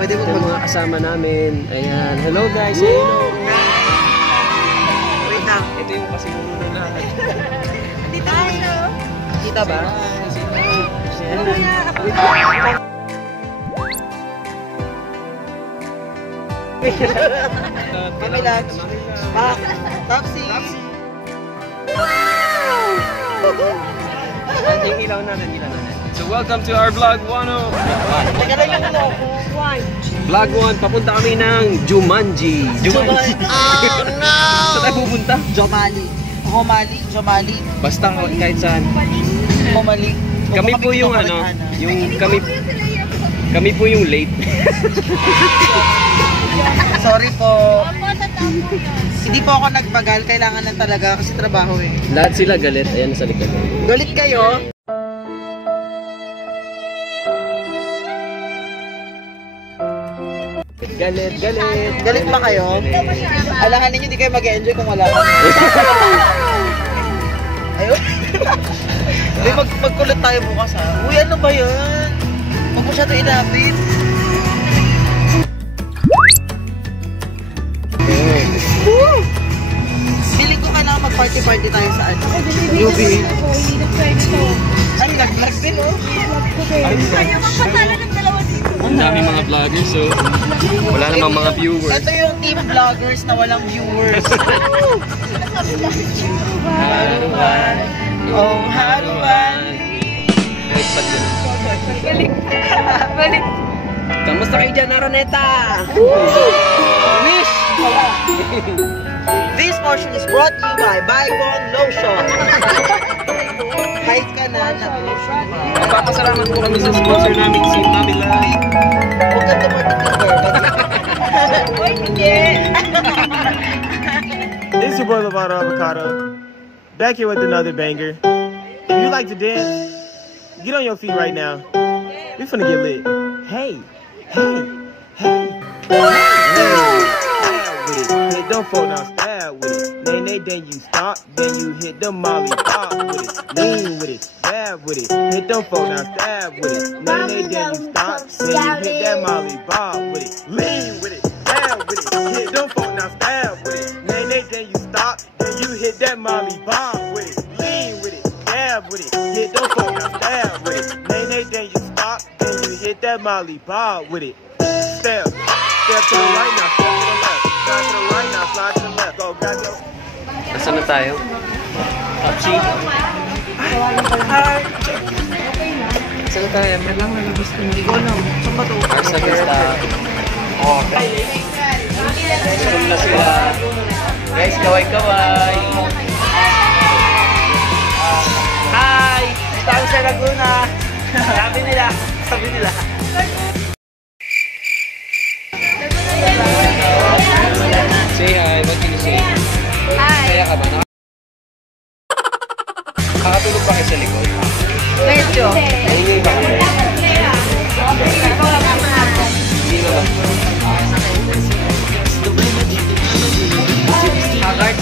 Pwede mo mga kasama namin. Ayan. Hello guys. Hello. Wait lang. Ito yung pasimuno na lahat. Dito tayo. Kita ba? Mami Labs. Topsy. Wow! Yung ilaw natin. So welcome to our vlog 1. Teka lang yung ano. Vlog 1, papunta kami ng Jumanji. Jumanji. Oh no! Saan tayo pupunta? Jomali. Basta kahit saan. Humali. Kami po yung kami po yung late. Sorry po. Hindi po ako nagbagal, kailangan lang talaga kasi trabaho eh. Lahat sila galit. Ayan sa likod. Galit kayo? Galit. Galit ba kayo? Alangan ninyo, di kayo mag-enjoy kung wala kami. Ayun. Magkulot tayo bukas ha. Uy, ano ba yan? Huwag mo siya ito inapit. Feeling ko kailangan mag-party-party tayo sa ano. Yubi. Ay, nag-vlog din oh. Kaya magpatala ng dalawa dito. Ang daming mga vloggers, so wala namang mga viewers. Ito yung team vloggers na walang viewers. Haruan. Oh, haruan. Balik. Kamusta kayo dyan, Araneta? Wish! This portion is brought to you by Baybon Lotion. Kahit ka na lotion. Magpapasalamat po kami sa sponsor namin, si Mami Lai. Huwag ka tumating-finger. Uy, hindi. This is your boy Lovato Avocado, back here with another banger. If you like to dance, get on your feet right now. We finna get lit. Hey. Hit them folk now, stab with it. Then you stop, then you hit the molly, pop with it. Lean with it, stab with it. Hit them folk now, stab with it. Then you stop, then you hit that molly, pop with it. Lean with it, stab with it. Hit them folk now, stab with it. Then you stop, then you hit that molly, pop with it. Lean with it, stab with it. Hit them folk now, stab with it. Then you stop, then you hit that molly, pop with it. Step to the right now, step to the left. Slide to the right now, slide to the left. Go, go. Nasaan na tayo? Topsy? Saan na tayo? May lang nalabas na. Hindi ko alam. Saan ba ito? Arsa Vista. Okay. School na sila. Guys, kaway-kaway. Hi! Tayo sa Laguna. Sabi nila. Say hi. What can you say? Hi. Kaya ka ba? Nakakatulog ba kayo sa likod? Medyo. Nahingay ba kayo? Hindi naman. Haggard?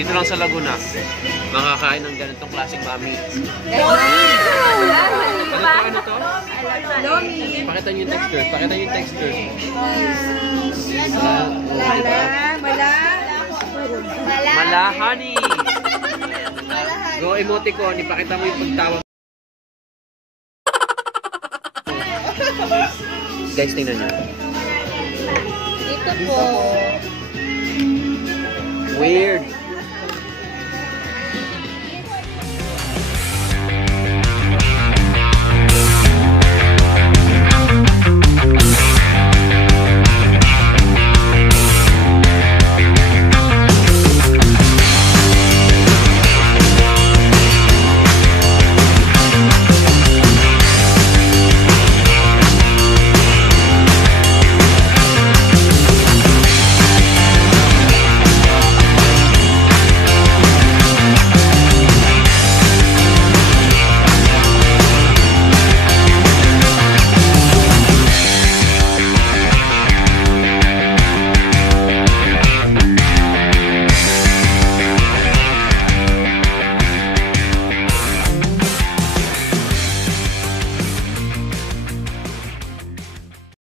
Dito lang sa Laguna, makakain ng ganitong klaseng mami. Ano to? Lomi. Pakita niyo yung texture. Mala, honey. Go emoticon, ipakita mo yung pagtawag. Guys, tingnan niyo. Ito po. Weird.